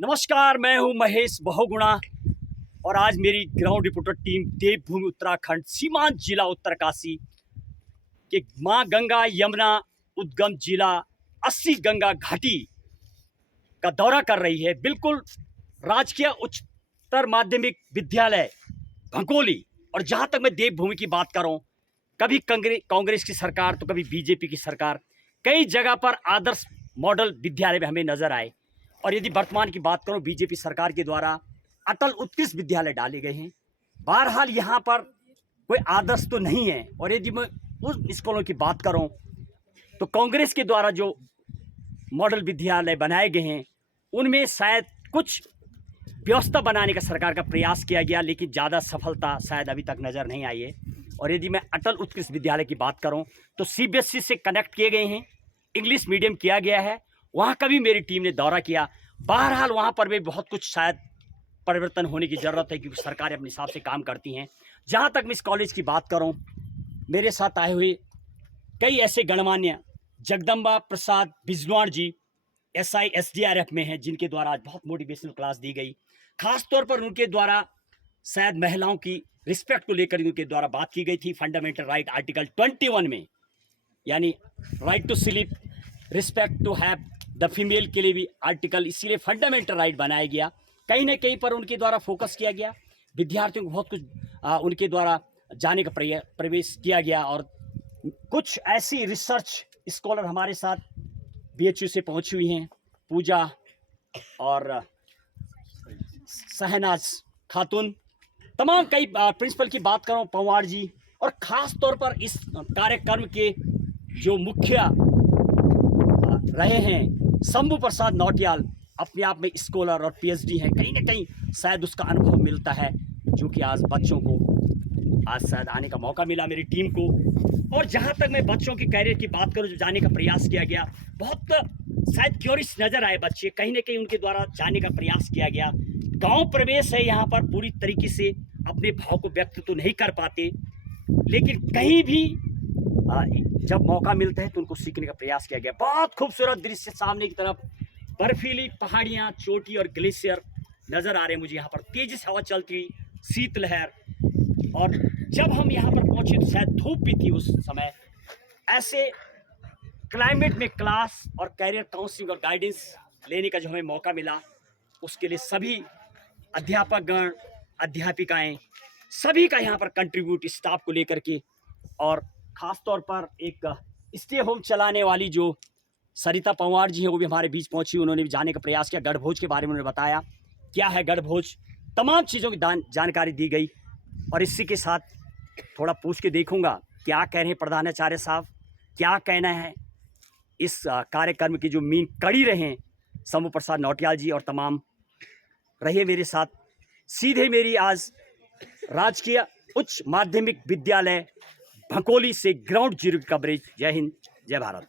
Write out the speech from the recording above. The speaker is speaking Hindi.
नमस्कार, मैं हूं महेश बहुगुणा और आज मेरी ग्राउंड रिपोर्टर टीम देवभूमि उत्तराखंड सीमांत जिला उत्तरकाशी के मां गंगा यमुना उद्गम जिला 80 गंगा घाटी का दौरा कर रही है। बिल्कुल राजकीय उच्चतर माध्यमिक विद्यालय भंकोली। और जहां तक मैं देवभूमि की बात कर रहा हूं, कभी कांग्रेस की सरकार तो कभी बीजेपी की सरकार, कई जगह पर आदर्श मॉडल विद्यालय में हमें नजर आए। और यदि वर्तमान की बात करूं, बीजेपी सरकार के द्वारा अटल उत्कृष्ट विद्यालय डाले गए हैं। बहरहाल यहाँ पर कोई आदर्श तो नहीं है। और यदि मैं उस स्कूलों की बात करूं तो कांग्रेस के द्वारा जो मॉडल विद्यालय बनाए गए हैं उनमें शायद कुछ व्यवस्था बनाने का सरकार का प्रयास किया गया, लेकिन ज़्यादा सफलता शायद अभी तक नज़र नहीं आई है। और यदि मैं अटल उत्कृष्ट विद्यालय की बात करूं तो सीबीएसई से कनेक्ट किए गए हैं, इंग्लिश मीडियम किया गया है। वहाँ का भी मेरी टीम ने दौरा किया। बहरहाल वहाँ पर भी बहुत कुछ शायद परिवर्तन होने की ज़रूरत है, क्योंकि सरकारें अपने हिसाब से काम करती हैं। जहाँ तक मैं इस कॉलेज की बात करूँ, मेरे साथ आए हुए कई ऐसे गणमान्य, जगदम्बा प्रसाद बिजनौर जी SI SDRF में हैं, जिनके द्वारा आज बहुत मोटिवेशनल क्लास दी गई। खास तौर पर उनके द्वारा शायद महिलाओं की रिस्पेक्ट को लेकर उनके द्वारा बात की गई थी। फंडामेंटल राइट आर्टिकल 21 में, यानी right to sleep, respect to have the female के लिए भी आर्टिकल इसीलिए फंडामेंटल राइट बनाया गया। कहीं ना कहीं पर उनके द्वारा फोकस किया गया, विद्यार्थियों को बहुत कुछ उनके द्वारा जाने का प्रवेश किया गया। और कुछ ऐसी रिसर्च स्कॉलर हमारे साथ BHU से पहुंची हुई हैं, पूजा और शहनाज खातून, तमाम कई प्रिंसिपल की बात करूं, पंवार जी। और ख़ास तौर पर इस कार्यक्रम के जो मुख्य रहे हैं शंभू प्रसाद नौटियाल, अपने आप में स्कॉलर और PhD हैं। कहीं ना कहीं शायद उसका अनुभव मिलता है, जो कि आज बच्चों को आज शायद आने का मौका मिला मेरी टीम को। और जहां तक मैं बच्चों के कैरियर की बात करूं, जो जाने का प्रयास किया गया, बहुत शायद क्यूरियस नज़र आए बच्चे, कहीं ना कहीं उनके द्वारा जाने का प्रयास किया गया। गांव प्रवेश है, यहाँ पर पूरी तरीके से अपने भाव को व्यक्त तो नहीं कर पाते, लेकिन कहीं भी जब मौका मिलता है तो उनको सीखने का प्रयास किया गया। बहुत खूबसूरत दृश्य, सामने की तरफ बर्फीली पहाड़ियाँ, चोटी और ग्लेशियर नज़र आ रहे हैं मुझे। यहाँ पर तेज से हवा चलती हुई, शीतलहर। और जब हम यहाँ पर पहुँचे तो शायद धूप भी थी उस समय। ऐसे क्लाइमेट में क्लास और कैरियर काउंसलिंग और गाइडेंस लेने का जो हमें मौका मिला, उसके लिए सभी अध्यापकगण, अध्यापिकाएं, सभी का यहाँ पर कंट्रीब्यूट स्टाफ को लेकर के। और ख़ास तौर पर एक स्टे होम चलाने वाली जो सरिता पंवार जी हैं, वो भी हमारे बीच पहुंची। उन्होंने भी जाने का प्रयास किया। गढ़भोज के बारे में उन्होंने बताया, क्या है गढ़भोज, तमाम चीज़ों की जानकारी दी गई। और इसी के साथ थोड़ा पूछ के देखूंगा क्या कह रहे हैं प्रधानाचार्य साहब, क्या कहना है इस कार्यक्रम की जो मेन कड़ी रहे शंभू प्रसाद नौटियाल जी, और तमाम रहे मेरे साथ। सीधे मेरी आज राजकीय उच्च माध्यमिक विद्यालय भंकोली से ग्राउंड जीरो कवरेज। जय हिंद, जय भारत।